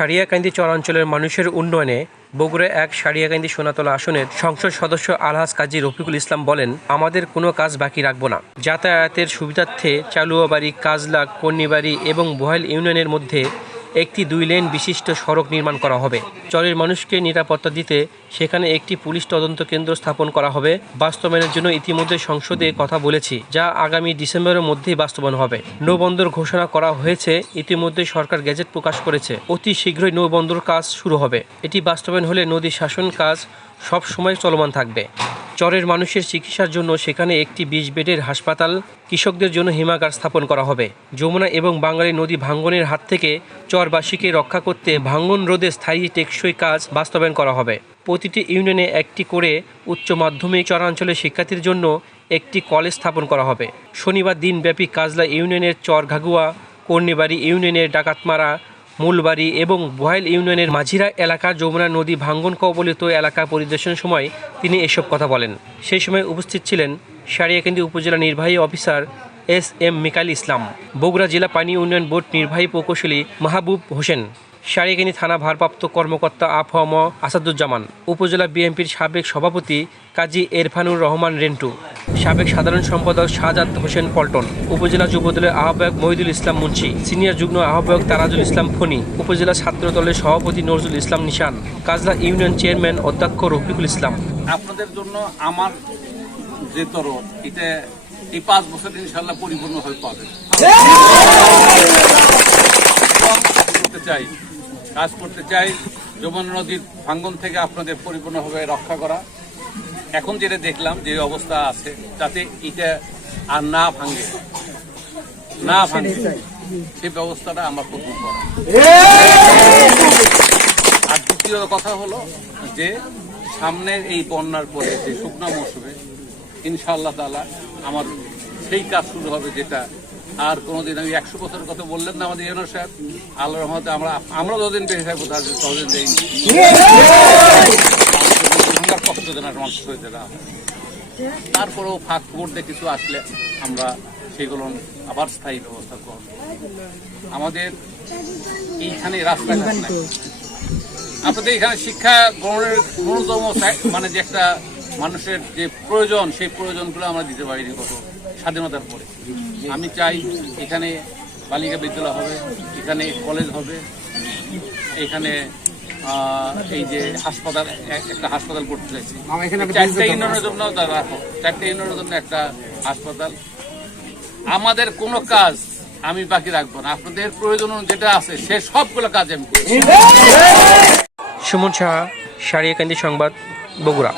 সারিয়াকান্দি চরাঞ্চলের মানুষের উন্নয়নে বগুড়া এক সারিয়াকান্দি সোনাতলা আসনের সংসদ সদস্য আলহাজ কাজী রফিকুল ইসলাম বলেন, আমাদের কোনো কাজ বাকি রাখবো না। যাতায়াতের সুবিধার্থে চালুয়াবাড়ি, কাজলা, কন্যিবাড়ি এবং বোহাইল ইউনিয়নের মধ্যে একটি 2 লেন বিশিষ্ট সড়ক নির্মাণ করা হবে। চরের মানুষকে নিরাপত্তা দিতে সেখানে একটি পুলিশ তদন্ত কেন্দ্র স্থাপন করা হবে। বাস্তবায়নের জন্য ইতিমধ্যে সংসদে কথা বলেছি, যা আগামী ডিসেম্বরের মধ্যেই বাস্তবায়ন হবে। নৌবন্দর ঘোষণা করা হয়েছে, ইতিমধ্যে সরকার গেজেট প্রকাশ করেছে। অতি শীঘ্রই নৌবন্দর কাজ শুরু হবে। এটি বাস্তবায়ন হলে নদী শাসন কাজ সব সময় চলমান থাকবে। চরের মানুষের চিকিৎসার জন্য সেখানে একটি 20 বেডের হাসপাতাল, কৃষকদের জন্য হিমাগার স্থাপন করা হবে। যমুনা এবং বাঙালি নদী ভাঙ্গনের হাত থেকে চরবাসীকে রক্ষা করতে ভাঙ্গন রোধে স্থায়ী টেকসই কাজ বাস্তবায়ন করা হবে। প্রতিটি ইউনিয়নে একটি করে উচ্চ মাধ্যমিক, চরাঞ্চলের শিক্ষার্থীর জন্য একটি কলেজ স্থাপন করা হবে। শনিবার দিনব্যাপী কাজলা ইউনিয়নের চরঘাগুয়া, কর্ণিবাড়ি ইউনিয়নের ডাকাতমারা, মূলবাড়ি এবং বোহাইল ইউনিয়নের মাঝিরা এলাকার যমুনা নদী ভাঙ্গন কবলিত এলাকা পরিদর্শনের সময় তিনি এসব কথা বলেন। সেই সময় উপস্থিত ছিলেন সারিয়াকান্দি উপজেলা নির্বাহী অফিসার এস.এম. মিকাইল ইসলাম, বগুড়া জেলা পানি উন্নয়ন বোর্ড নির্বাহী প্রকৌশলী মাহবুব হোসেন, সারিয়াকান্দি থানা ভারপ্রাপ্ত কর্মকর্তা আফম আসাদুজ্জামান, উপজেলা বিএনপির সাবেক সভাপতি কাজী এরফানুর রহমান রেন্টু, সাবেক সাধারণ সম্পাদক শাহজাদ হোসেন পল্টন, উপজেলা যুবদলের আহ্বায়ক মহিদুল ইসলাম মুন্সি, সিনিয়র যুগ্ম আহ্বায়ক তারাজুল ইসলাম ফণি, উপজেলা ছাত্র দলের সভাপতি নজরুল ইসলাম নিশান, কাজলা ইউনিয়ন চেয়ারম্যান অধ্যক্ষ রফিকুল ইসলাম। আপনাদের জন্য আমার যে তরফ, এটা এই 5 বছর ইনশাল্লাহ পরিপূর্ণ হয়ে পাবে। কাজ করতে চাই যমুনা নদীর ভাঙ্গন থেকে আপনাদের পরিপূর্ণভাবে রক্ষা করা। এখন যেটা দেখলাম যে অবস্থা আছে, যাতে এটা আর না ভাঙে সেই ব্যবস্থাটা আমার প্রথম করা। আর দ্বিতীয় কথা হলো যে সামনের এই বন্যার পরে যে শুকনো মৌসুমে ইনশাআল্লাহ তাআলা আমার সেই কাজ শুরু হবে, যেটা আর কোনোদিন আমি 100 বছরের কথা বললেন না আমাদের ইউনুস সাহেব, আল্লাহর রহমতে আমরা যতদিন বেঁচে থাকবো ততদিন দেয়নি কষ্ট দেন মানুষ হয়ে দেওয়া। তারপরেও ফাঁক করতে কিছু আসলে আমরা সেগুলো আবার স্থায়ী ব্যবস্থা করব। আমাদের এইখানে রাস্তাঘাট নাই, আপনাদের এখানে শিক্ষা গ্রহণের ন্যূনতম মানে যে একটা মানুষের যে প্রয়োজন, সেই প্রয়োজনগুলো আমরা দিতে পারিনি কত স্বাধীনতার পরে। আমি চাই এখানে বালিকা বিদ্যালয় হবে, এখানে কলেজ হবে, এখানে এই যে হাসপাতাল, একটা হাসপাতাল করতে চাইছি 4টে ইউনিয়নের জন্য, 4টে ইউনিয়নের জন্য একটা হাসপাতাল। আমাদের কোনো কাজ আমি বাকি রাখবো না, আপনাদের প্রয়োজন যেটা আছে সে সবগুলো কাজ আমি করব। সুমন সাহা, সারিয়াকান্দি সংবাদ, বগুড়া।